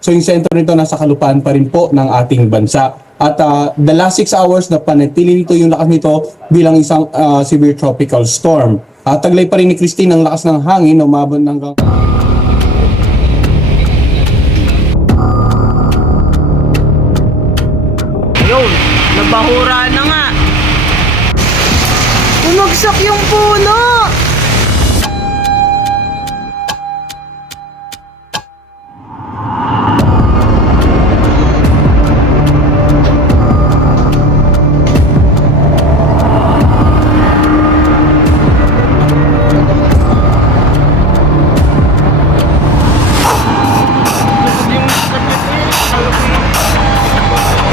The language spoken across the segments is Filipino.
So yung sentro nito nasa kalupaan pa rin po ng ating bansa. At ah, the last 6 hours na panatili nito yung lakas nito bilang isang ah, severe tropical storm. At taglay pa rin ni Christine ang lakas ng hangin na umabot hanggang Yun, nabahura na nga. Bumagsak yung puno!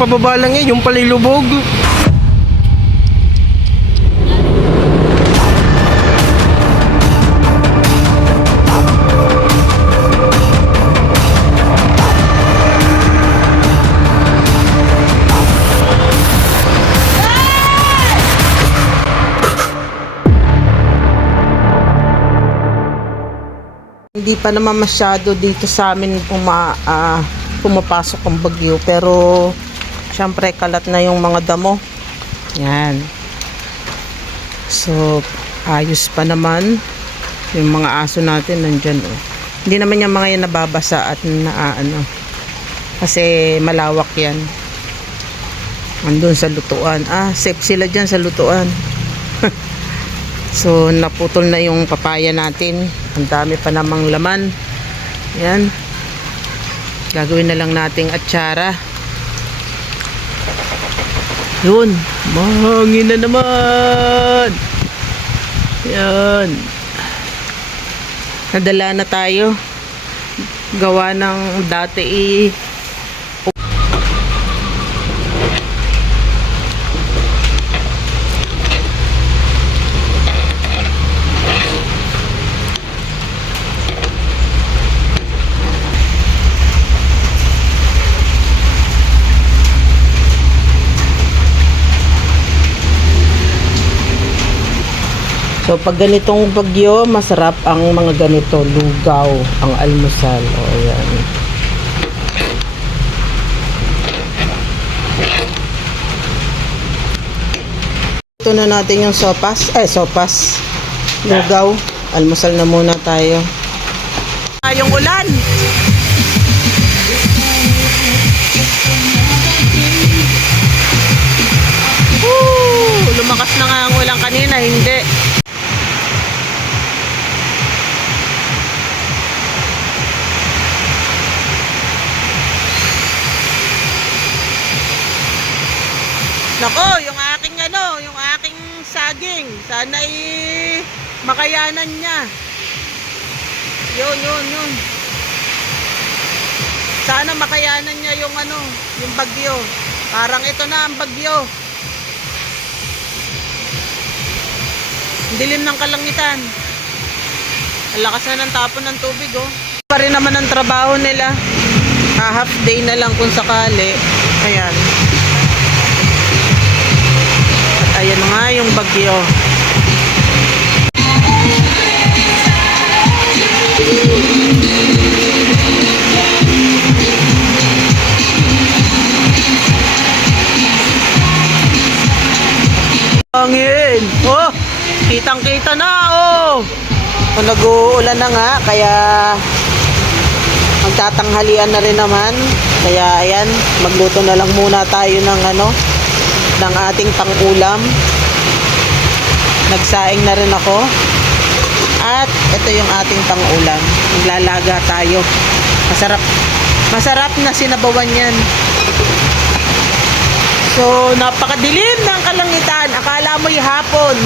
Pababa lang eh, yung pala yung lubog. Hindi pa naman masyado dito sa amin puma, ah, pumapasok ang bagyo pero syempre kalat na yung mga damo. Yan. So, ayos pa naman yung mga aso natin nandyan oh. Hindi naman yung mga yan nababasa at na ano. Kasi malawak yan. Andun sa lutuan. Ah, safe sila dyan sa lutuan. So, naputol na yung papaya natin. Ang dami pa namang laman. Yan. Gagawin na lang nating atsara. Yun. Mahangin na naman. Yan. Nadala na tayo. Gawa ng dati eh, So pag ganitong bagyo, masarap ang mga ganito, lugaw, ang almusal. O ayan. Ito na natin yung sopas. Eh, sopas. Lugaw. Almusal na muna tayo. Yung ulan. Woo! Lumakas na nga ang ulan kanina, hindi. Nako, yung aking ano, yung aking saging, sana ay makayanan niya. Yun, yun, yun. Sana makayanan niya yung ano, yung bagyo. Parang ito na ang bagyo. Dilim ng kalangitan. Ang lakas na ng tapon ng tubig, oh. Pa rin naman ang trabaho nila. Ah, half day na lang kung sakali. Ayan. Ayan nga yung bagyo. Hangin! Oh! Kitang-kita na, oh! So, nag-uulan na nga, kaya magtatanghalian na rin naman. Kaya ayan, magluto na lang muna tayo ng ano, ng ating pangulam. Nagsaing na rin ako. At ito yung ating pangulam. Maglalaga tayo. Masarap. Masarap na sinabawan yan. So, napakadilim ng kalangitan. Akala mo'y hapon.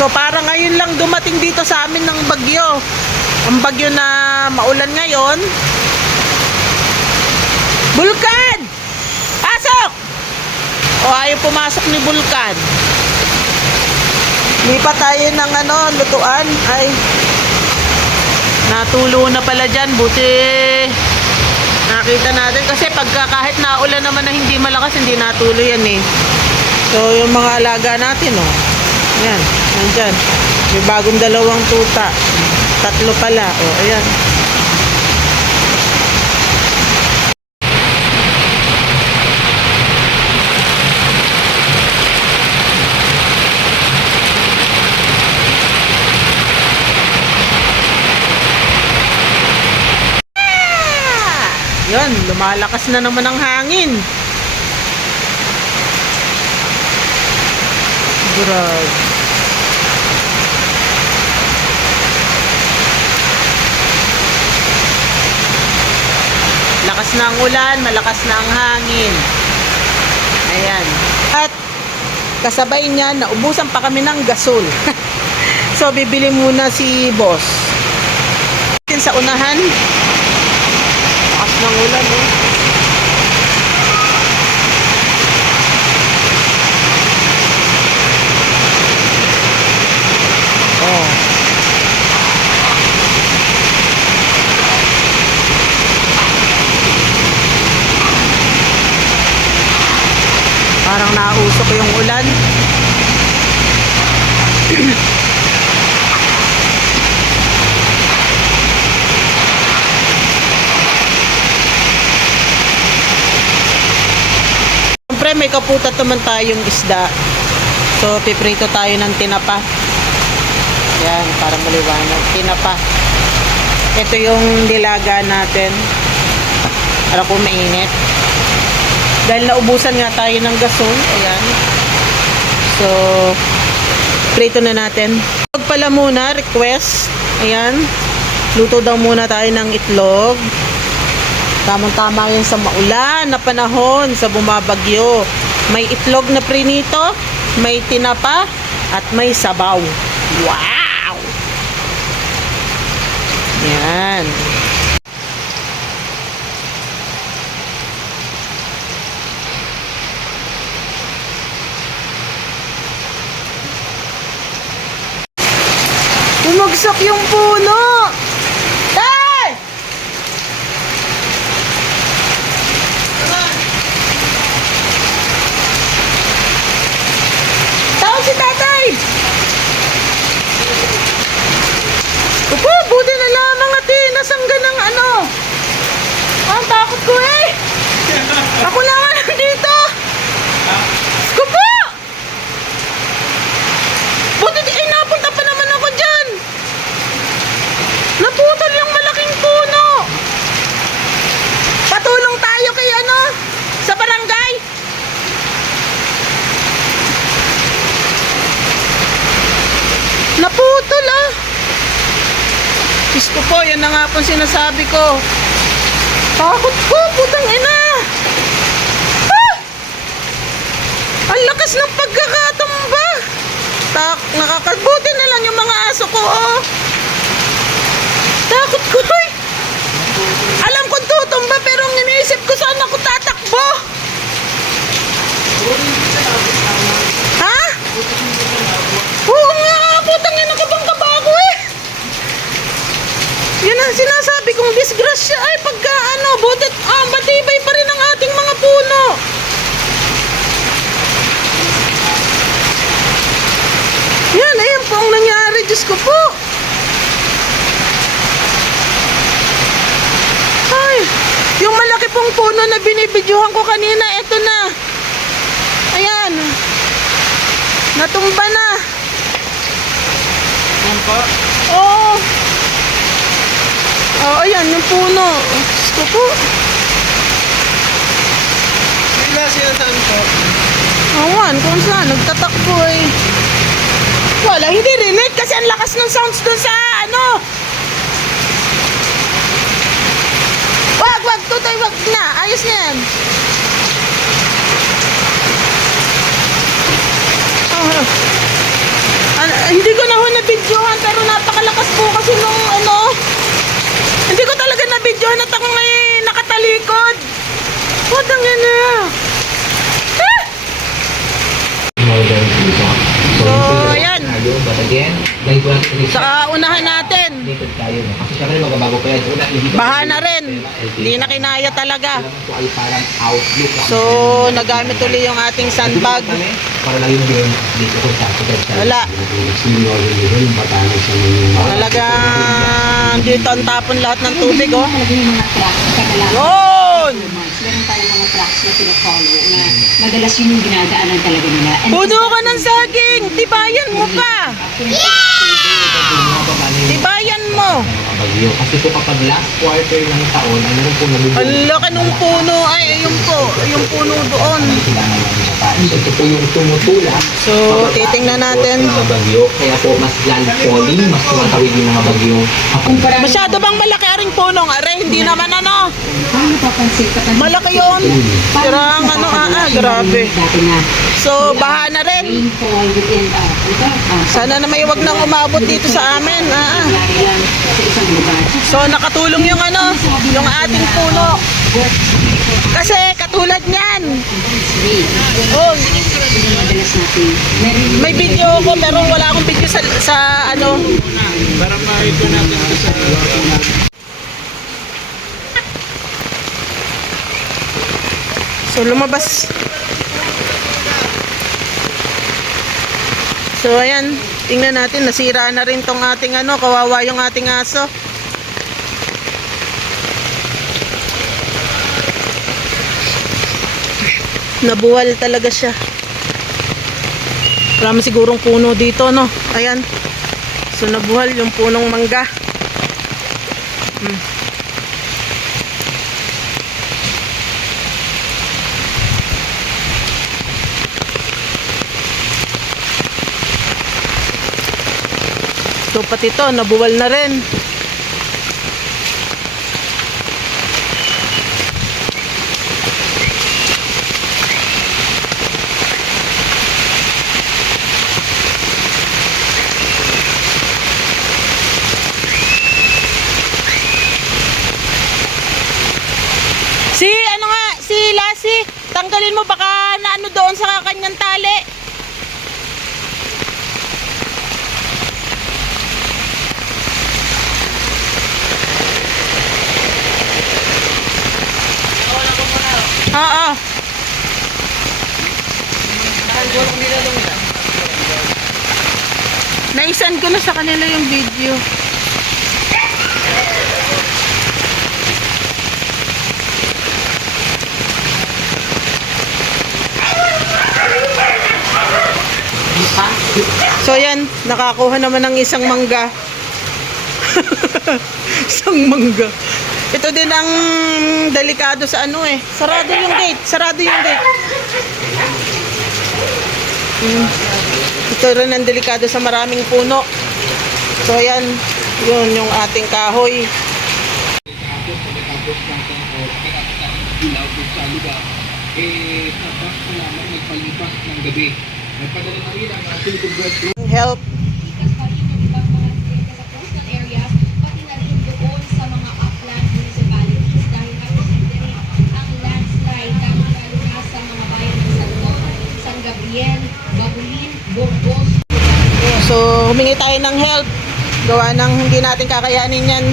So, parang ngayon lang dumating dito sa amin ng bagyo. Ang bagyo na maulan ngayon. Bulkan! O, ayaw pumasok ni Bulkan. Lipat tayo ng ano, lutuan. Ay, natulo na pala dyan. Buti nakita natin. Kasi pagka kahit naulan naman na hindi malakas, hindi natulo yan eh. So, yung mga alaga natin, oh. Yan, nandyan. May bagong dalawang tuta. Tatlo pala, oh, ayan. Yan, lumalakas na naman ang hangin. Grabe. Lakas na ang ulan, malakas na ang hangin. Ayan. At kasabay niya, naubusan pa kami ng gasol. so, bibili muna si boss. Sa unahan, ng ulan eh. Oh. Parang nausok yung ulan. Siyempre may kaputat naman tayong isda. So piprito tayo ng tinapa. Yan, para maliwanag. Tinapa. Ito yung dilaga natin. Para kung mainit. Dahil naubusan nga tayo ng gasol. Ayan. So, prito na natin. Itlog pala muna, request. Ayan. Luto daw muna tayo ng itlog. Tamang-tama yan sa maulan na panahon, sa bumabagyo. May itlog na prinito, may tinapa, at may sabaw. Wow! Yan. Bumagsak yung puno! Tay! Tawag si tatay! Opo, buti na lamang at eh, nasangga ng ano. Ang takot ko eh. Ako na nga nandito. Ko po! Buti di, ay napunta pa naman ako dyan. Naputol yung malaking puno. Patulong tayo kay ano, sa barangay. Naputol ah. Diyos ko po, yan na nga po sinasabi ko. Takot ko, putang ina. Ah! Ang lakas ng pagkakatumba. Tak, nakakabuti na lang yung mga aso ko, oh. Takot ko, eh. Alam kong tutumba, pero ang iniisip ko saan ako tatakbo. Ha? Oo nga, putang ina ka bang kabago, eh. Yan ang sinasabi kong disgrasya ay pagka ano, butit, ah, matibay pa rin ang ating mga puno. Yan, ayan po ang nangyari, Diyos ko po. Ay, yung malaki pong puno na binibidyohan ko kanina, eto na. Ayan. Natumba na. Tumpa. Oo. Oh, ayan, yung puno. Ko po. Sila sila saan po? Awan, kung saan, nagtatakbo eh. Wala, hindi rinig kasi ang lakas ng sounds dun sa ano. Wag, wag, tutoy, wag na. Ayos na yan. Ah. Ano, hindi ko na ho na-videohan pero napakalakas po kasi nung na-videohan at ako ngayon nakatalikod. Huwag ang ina. Ah! So, ayan. But again, dahil po natin ulit Sa unahan natin. Baha na rin. Hindi na kinaya talaga. So, nagamit ulit yung ating sandbag. Wala. Talagang dito ang tapon lahat ng tubig, oh. Yun! Meron tayong mga tracks na sinafollow na madalas yun yung dinadaanan talaga nila. Puno ka ng saging! Tibayan mo pa! Tibayan mo! Bagyo. Kasi po kapag last quarter ng taon, ay meron po nabubuhay. Ang laki nung puno. Ay, yung po. Yung puno doon. Ng. So, ito po yung tumutulak. So, titingnan natin. Mga bagyo. Kaya po mas landfalling, mas tumatawid yung mga bagyo. Masyado bang malaki aring punong are? Hindi naman ano. Malaki yun. Sirang ano ah, ah, grabe. So, baha na rin. uh, Sana na may wag nang umabot dito sa amin. Ah, ah. Sa. So, nakatulong yung ano, yung ating puno. Kasi katulad niyan. Oh, natin. May video ko pero wala akong video sa, sa ano. So lumabas. So ayan, tingnan natin nasira na rin tong ating ano, kawawa yung ating aso. Nabuwal talaga siya. Marami sigurong puno dito, no? Ayan. So, nabuhal yung punong mangga. Hmm. So, pati to, nabuwal na rin. Si, ano nga, si Lassie, tanggalin mo baka na ano doon sa kanyang tali. Oo. Naisan ko na sa kanila yung video. So yan, nakakuha naman ng isang mangga. isang mangga. Ito din ang delikado sa ano eh. Sarado yung gate. Sarado yung gate. Mm. Ito rin ang delikado sa maraming puno. So ayan, yun yung ating kahoy. eh, tapos na naman nagpalipas ng gabi. Nagpadala ating na rin ang landslide Burgos, So humingi tayo ng help. Gawa ng hindi natin kakayanin yan.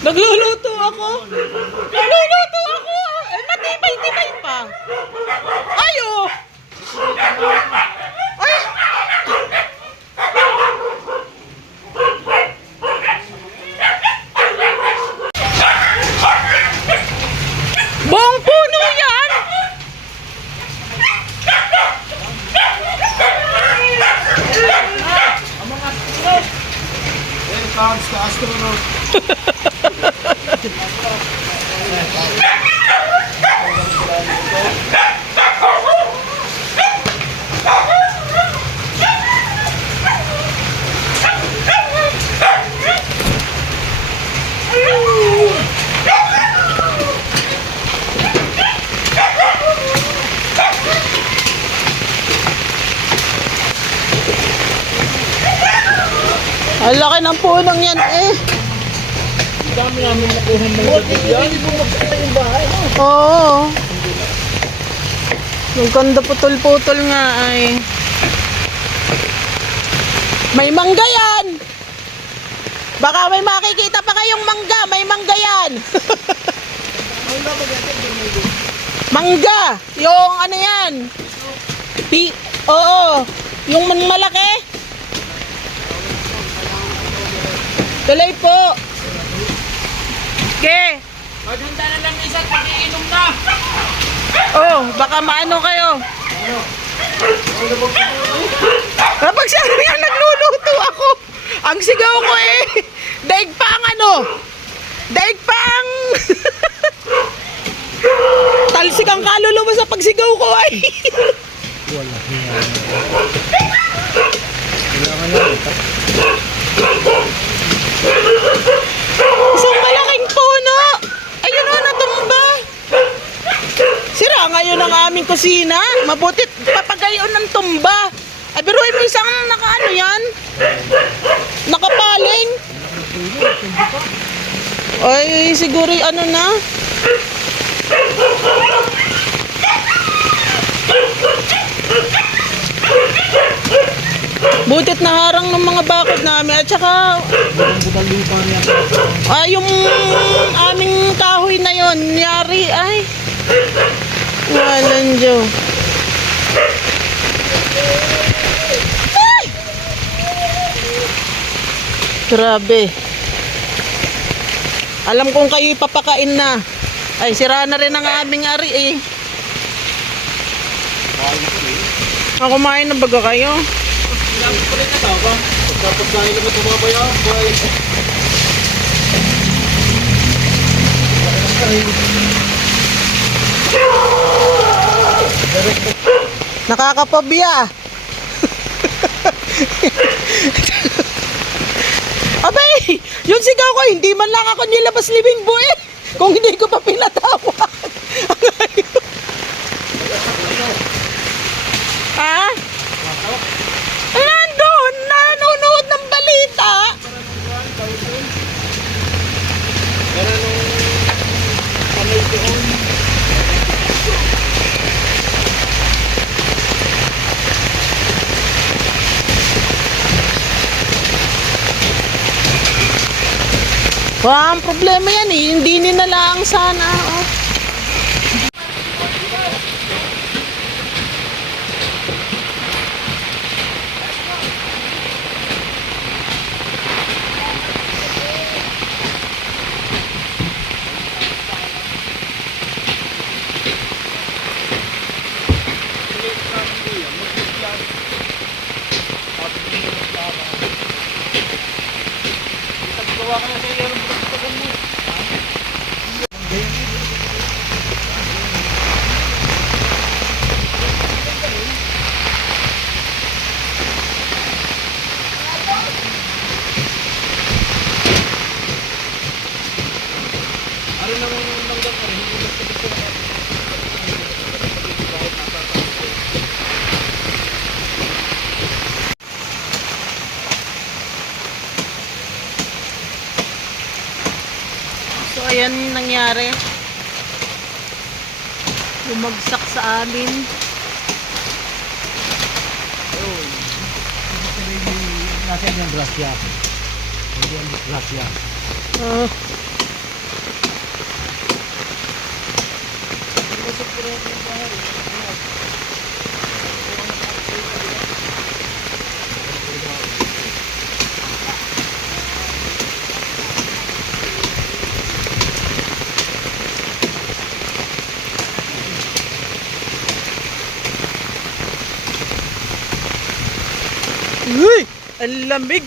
Nagluluto ako. Nagluluto ako. Eh, matibay-tibay pa. Ayo. Ay! Buong puno yan! Ang laki ng punong yan eh. Dami namin nakuha ng yan. Oo. Yung ganda putol-putol nga ay. May mangga yan! Baka may makikita pa kayong mangga. May mangga yan. mangga! Yung ano yan? Pi Oo. Yung malaki. Tuloy po. Ke. Maghanda na lang isa, pag-iinom na! Oh, baka maano kayo. Kapag sabi niya nagluluto ako, ang sigaw ko eh, daig pa ang ano, daig pa ang talsik ang kaluluwa sa pagsigaw ko ay. Isang malaking puno. Ayun o, natumba. Sira ngayon ang aming Mabutit papagayon ng tumba. Ay, biruin mo isang naka ano yan? Nakapaling. Ay, siguro ano na. Butit na harang ng mga bakod namin at saka ay yung aming kahoy na yon yari ay walang Diyo. Ay! Grabe. Alam kong kayo papakain na. Ay, sira na rin ang aming ari eh. Ah, kumain na baga kayo? Ginamit ko rin na tao ba? Tapos dahil naman tumabaya. Nakakapabya. Abay, yung sigaw ko, hindi man lang ako nilabas living boy. Kung hindi ko pa pinatawag. ha? Eh, nandun, nanonood ng balita. Pero nung kamay doon, Wah, ang problema yan eh. Hindi nila lang sana. Oh. gawa ka na sa iyo ng pagkakan mo. Ano nang nanggang ka rin? Hindi mo sa So, ayan yung nangyari. Bumagsak sa amin. Nasa yung grasya. Hindi ang grasya. Ah. Uy! Ang lamig!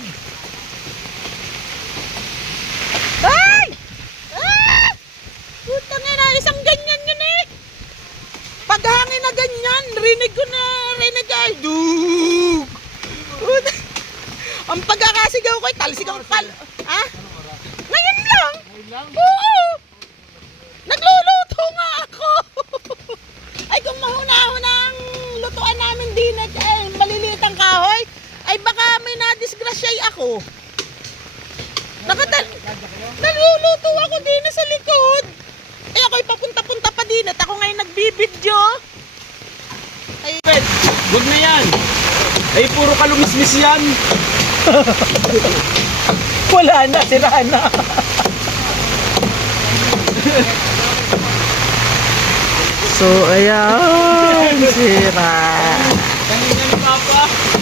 Ay! Ah! Putang ina, isang ganyan yun eh! Paghangin na ganyan, rinig ko na, rinig ay, dug! Put- Ang pagkakasigaw ko ay talsik ang kal... Ha? Ngayon lang! Oo! Nagluluto nga ako! ay kung mahuna-huna ang lutuan namin din at eh, maliliit ang kahoy, ay baka may nadisgrasyay ako. Nakatal... Nagluluto ako din sa likod. Eh ako'y papunta-punta pa din at ako ngayon nagbibidyo. Ay, Huwag na yan! Ay, puro yan! wala na, sira na. so, ayan, sira. Kanina ni Papa!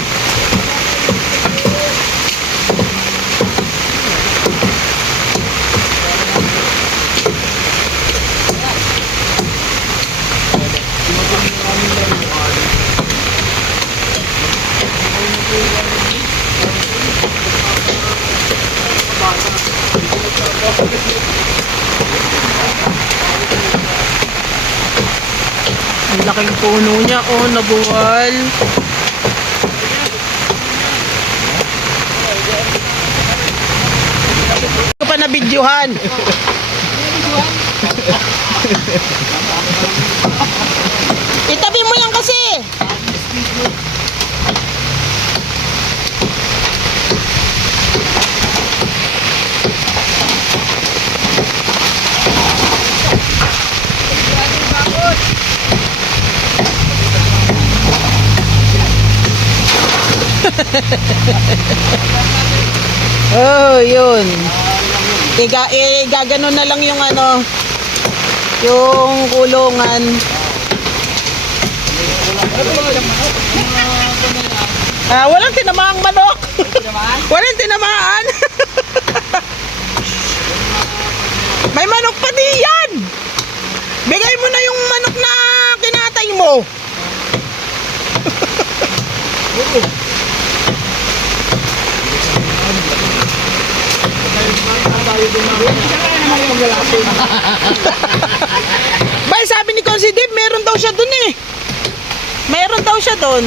Ang puno niya, oh, nabuwal. Ko pa nabidyohan. Itabi mo yan kasi. Oh, yun. Iga, igagano na lang yung ano, yung kulungan. Ah, walang tinamaang manok. walang tinamaan. May manok pa di yan. Bigay mo na yung manok na kinatay mo. Bay, sabi ni Consi Dave, meron daw siya dun eh. Meron daw siya dun.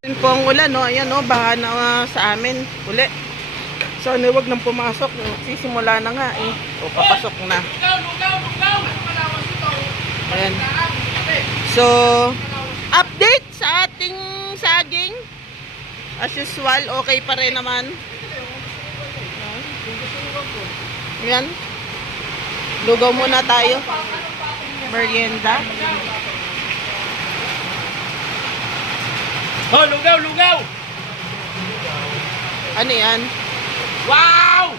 Meron po ang ulan, no? Ayan, no? Baha na ah, sa amin. Uli. So, ano, wag nang pumasok. Sisimula na nga eh. O, papasok na. Ayan. So, update sa ating saging. As usual, okay pa rin naman. Ayan. Lugaw muna tayo. Merienda. Oh, lugaw, lugaw! Ano yan? Wow!